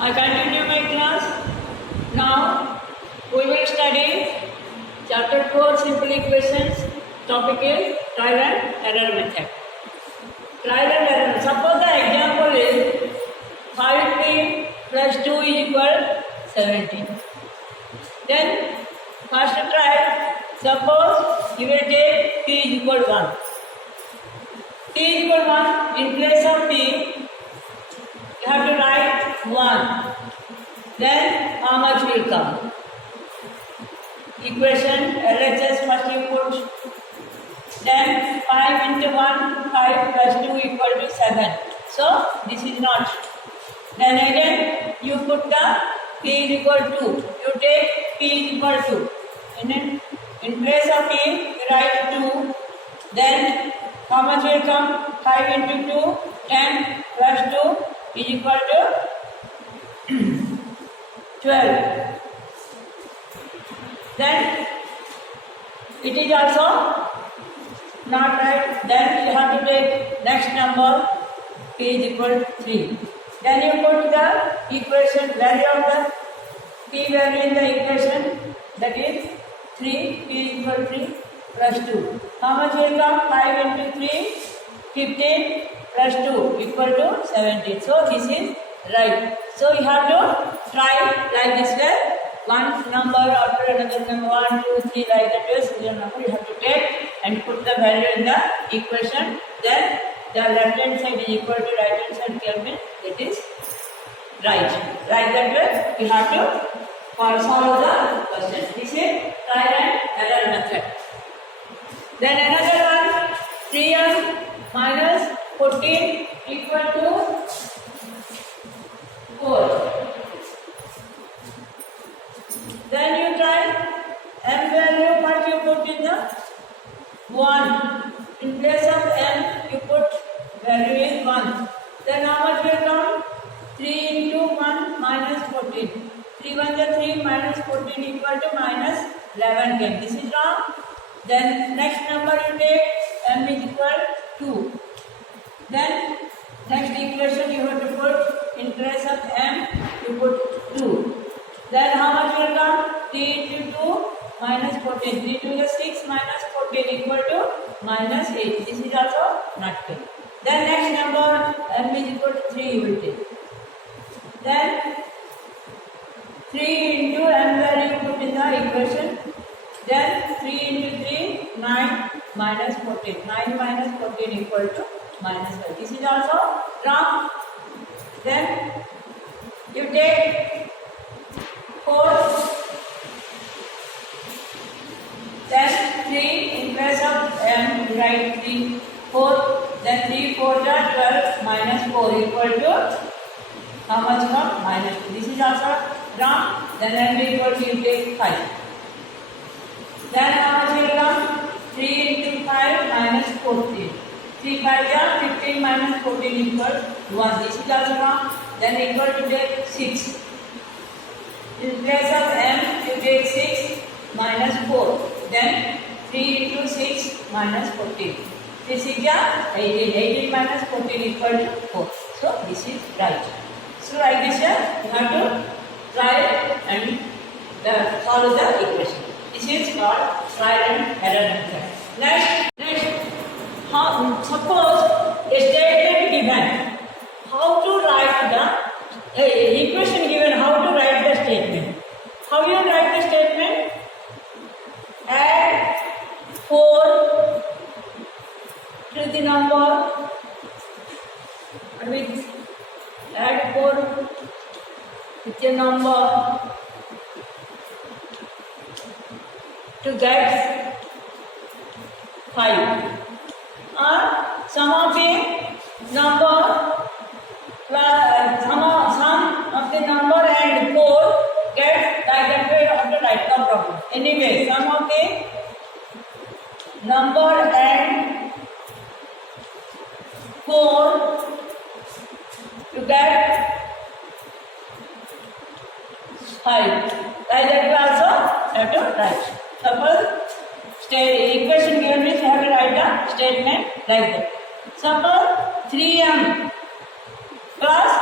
I continue my class. Now we will study chapter 4 simple equations. Topic is trial and error method. Trial and error. Suppose the example is 5p plus 2 is equal 17. Then first try. Suppose you will take p is equal 1. P is equal 1. In place of p, you have to write 1. Then how much will come? Equation LHS first you put. Then 5 into 1, 5 plus 2 equal to 7. So this is not. Then again you put the p is equal to. You take p is equal to. In place of p you write 2. Then how much will come? 5 into 2, 10 plus 2 is equal to 12. Then it is also not right. Then you have to take next number, p is equal to 3. Then you put the equation value of the p value in the equation, that is 3, p is equal to 3 plus 2. How much will come? 5 into 3, 15 plus 2 equal to 17. So this is right. So you have to try like this way. One number after another number, 1, 2, 3, like that way. So number you have to take and put the value in the equation. Then the left hand side is equal to right hand side Kelvin. It is right. Like that way you have to solve the question. This is trial and error method. Then another one, 3m minus 14 equal to 4. Then you try m value, what you put in the 1. In place of m, you put value is 1. Then how much will come? 3 into 1 minus 14. 3 1 is 3 minus 14 equal to minus 11 came. This is wrong. Then next number you take m is equal to 2. Then next equation you have to put in place of m you put 2. Then how much will come? 3 into 2 minus 14. 3 to the 6 minus 14 equal to minus 8. This is also not correct. Then next number m is equal to 3 you will take. Then 3 into m value you put in the equation. Then 3 into 3, 9 minus 14. 9 minus 14 equal to minus 5. This is also wrong. Then you take 4. Then 3 in place of m, you write 3, 4. Then 3, 4 are 12 minus 4 equal to how much come? Minus 2. This is also wrong. Then m equal to you take 5. Then how much will come? 3 into 5 minus 14. 3 5 are 15 minus 14 equal to 1. This is also wrong. Then equal to take 6. In place of m, you take 6 minus 4. Then 3 into 6 minus 14. This is 18. 18 minus 14 equal to 4. So this is right. So like this you have to try and follow the equation. This is called trial and error method. Next, suppose a statement given. How to write the equation given? How to write the statement? How you write the statement? Add 4 to the number with add 4 with a number to get 5. Or sum of the number sum of the number and 4 get like that way of the right no problem. Anyway, sum of the number and 4 to get 5. Like that way also have to write. Suppose equation given means you have to write a statement like that. Suppose 3m plus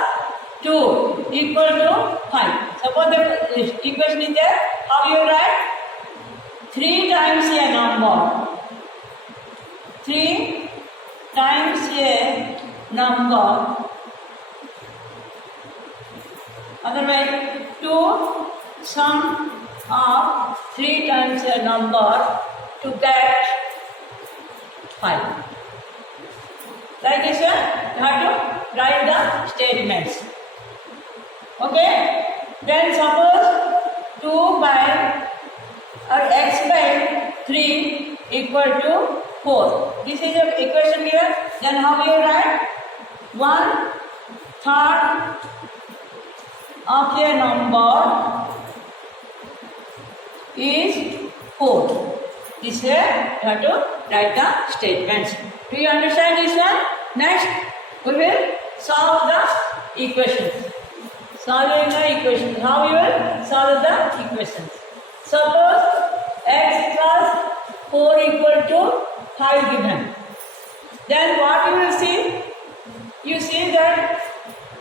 2 equal to 5. Suppose the equation is there. How you write? 3 times a number. 3 times a number. Otherwise, 2 sum of 3 times a number to get 5. Like this, you have to write the statements. Okay? Then suppose 2 by or x by 3 equal to 4. This is your equation here. Then how you write? 1/3 of a number is 4. This way you have to write the statements. Do you understand this one? Next, we will solve the equations. Solving the equations. How you will solve the equations? Suppose x plus 4 equal to 5 given. Then what you will see? You see that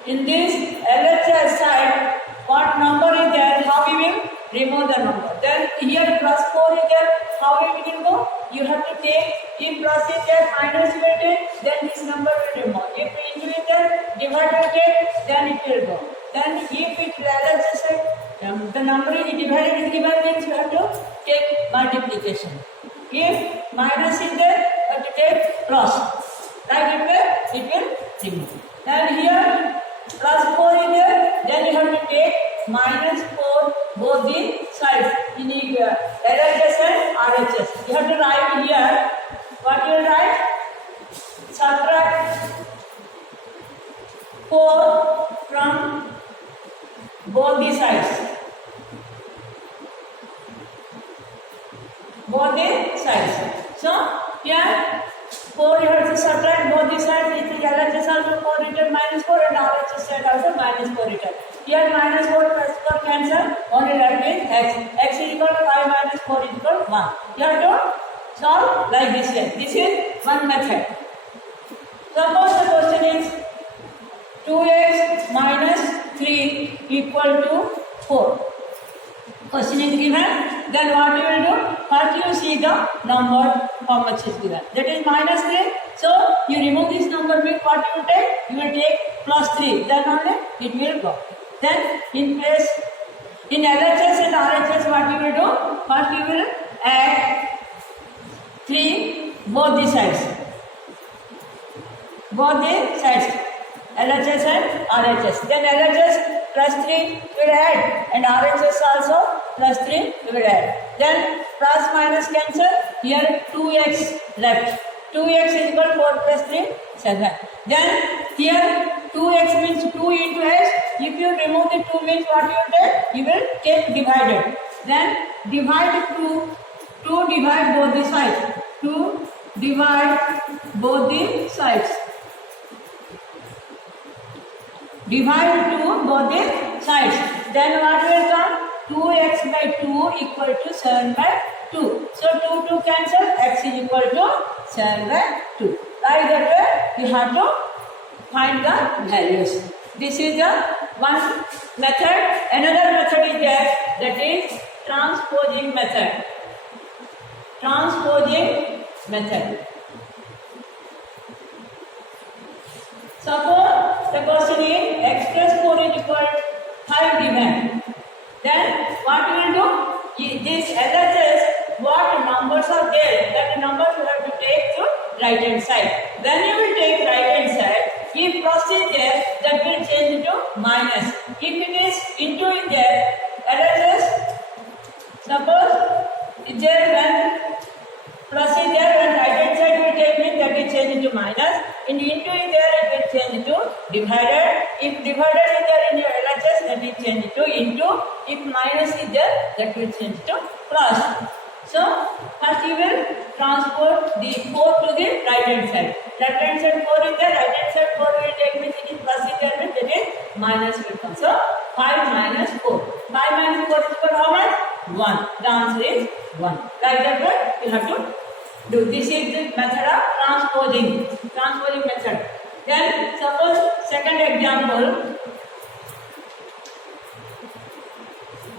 in this LHS side, what number is there? How we will remove the number. Then here plus 4 is there. How we will go? You have to take, if plus is there, minus you will take, then this number will remove. If into is there, divide will take, then it will go. Then if it LHS, the number is divided is given, means you have to take multiplication. If minus is there, you have to take plus. Like it will remove. Then here plus 4 is there, then you have to take minus 4 both the sides in LHS and RHS. You have to write here, what you will write? Subtract 4 from both the sides. Both the sides. So here 4 you have to subtract both the sides. It is LHS also 4 written minus 4 and RHS side also minus 4 written. Here minus 4 plus 4 cancel. Only left is x. X is equal to 5 minus 4 is equal to 1. You have to solve like this way. This is one method. Suppose the question is 2x minus 3 equal to 4. Question is given. Then what you will do? First you see the number how much is given. That is minus 3. So you remove this number. What you will take? You will take plus 3. Then only it will go. Then in LHS and RHS what you will do? First you will add 3 both the sides. Both the sides. LHS and RHS. Then LHS plus 3 will add and RHS also plus 3 will add. Then plus minus cancel. Here 2x left. 2x is equal to 4 plus 3, 7. Then here 2x means 2 into x. If you remove the 2 means what you will take? You will take divided. Then divide 2. 2 divide both the sides. 2 divide both the sides. Divide 2 both the sides. Then what will come? 2x by 2 equal to 7 by 2. So 2 cancel. X is equal to 7 by 2. Like that way you have to find the values. This is the one method. Another method is there, that is transposing method. Transposing method. Suppose the question is x plus 4 is equal to 5 given. Then what we will do? This LHS, what numbers are there? That numbers you have to take to right hand side. Then you will take right hand side. If plus is there, that will change into minus. If it is into is there, LHS, suppose is there when plus is there, when right hand side will take means that will change into minus. In into is there, it will change into divided. If divided is there in your LHS, that will change into. If minus is there, that will change to plus. So first you will transport the 4 to the right hand side. Left hand side 4 is there, right hand side 4 will take means it is plus is there means it is minus will come. So 5 minus 4. 5 minus 4 is equal to how much? 1. The answer is 1. Like that way you have to do. This is the method of transposing. Transposing method. Then suppose second example.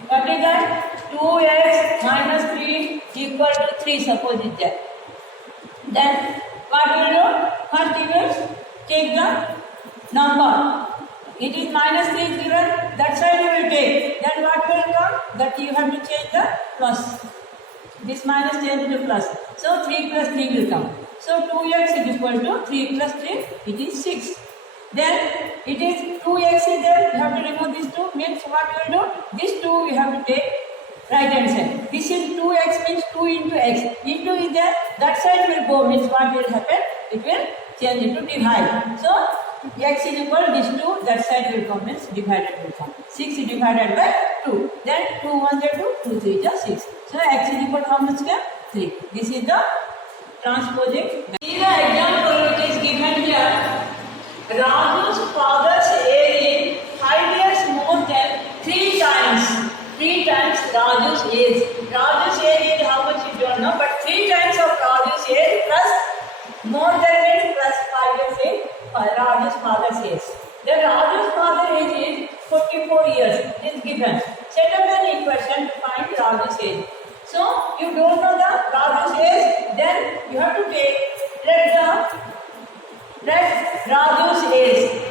What is that? 2x minus 3 equal to 3, suppose is there. Then what will do? First you will take the number. It is minus 3 is given, that side you will take. Then what will come? That you have to change the plus. This minus change to plus. So 3 plus 3 will come. So 2x is equal to 3 plus 3, it is 6. Then it is 2x is there, you have to remove this 2, means what you will do? This 2 you have to take right hand side. This is 2x means 2 into x. Into is there, that side will go, means what will happen? It will change into divide. So x is equal to this 2, that side will come, means divided will come. 6 is divided by 2. Then 2 1 is 2, 2 3 is 6. So x is equal to how much? 3. This is the transposing. See the example which is given here. Raju's father's age is 5 years more than 3 times. 3 times Raju's age. Raju's age is how much you don't know, but 3 times of Raju's age plus more than it plus 5 years age. Raju's father's age. Then Raju's father's age is 44 years. Is given. Set up an equation to find Raju's age. So you don't know the Raju's age, then you have to take let Raju's age.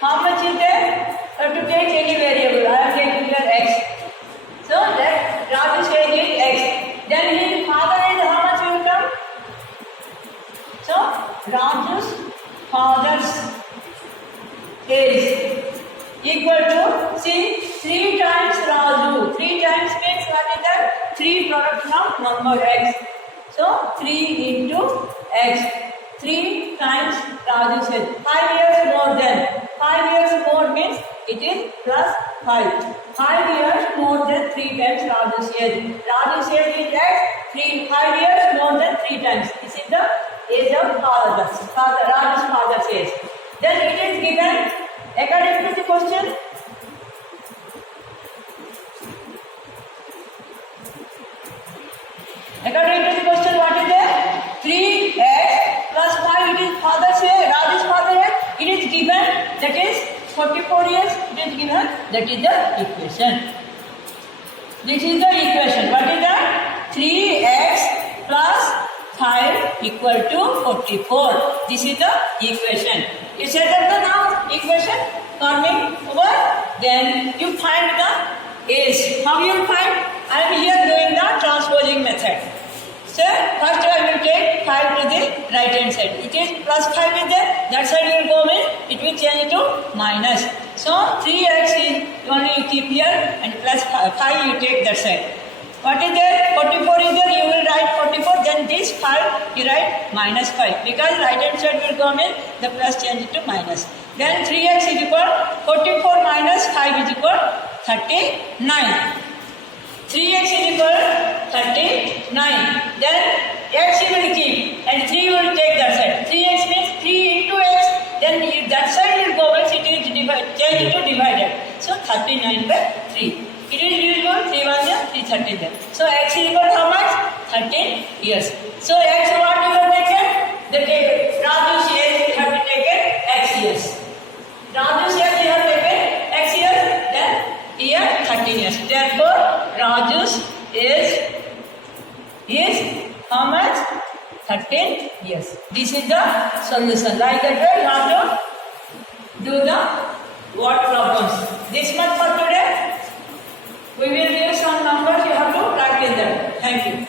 How much is there? You have to take any variable. I am taking here x. So let Raju's age is x. Then his father age, how much will come? So Raju's father's age equal to, see, 3 times Raju. 3 times means what is that? 3 product of number x. So 3 into x. 3 times Raju's age. 5 years more than. 5 years more means it is plus 5. 5 years more than 3 times Raju's age. Raju's age is x. 5 years more than 3 times. This is the age of Raju's father's age. Then it is given according to the question. According to the question, what is there? 3x plus 5, it is father's age, Raju's father's age. It is given, that is 44 years, it is given, that is the equation. This is the equation. What is that? 3x plus 5 equal to 44. This is the equation. You set up the now equation forming over, then you find the age. How you find? I am here doing the transposing method. So first I will take 5 to the right hand side. It is plus 5 is there, that side will go in, it will change to minus. So 3x is only you keep here and plus 5 you take that side. What is there? 44 is there, you will write 44, then this 5 you write minus 5. Because right hand side will come in, the plus change to minus. Then 3x is equal 44 minus 5 is equal 39. 3x is equal 39. Then x you will keep and 3 will take that side. 3x means 3 into x, then that side will go back, it is change into divided. So 39 by 3. It is usual 3 1 3 30 there. So x is equal to how much? 13 years. So x what you have taken? The Raju's age you have taken x years. Raju's age you have taken x years, then here 13 years. Therefore Raju's age is how much? 13 years. This is the solution. Like that way you have to do the word problems. This much for today. We will give some numbers, you have to practice them. Thank you.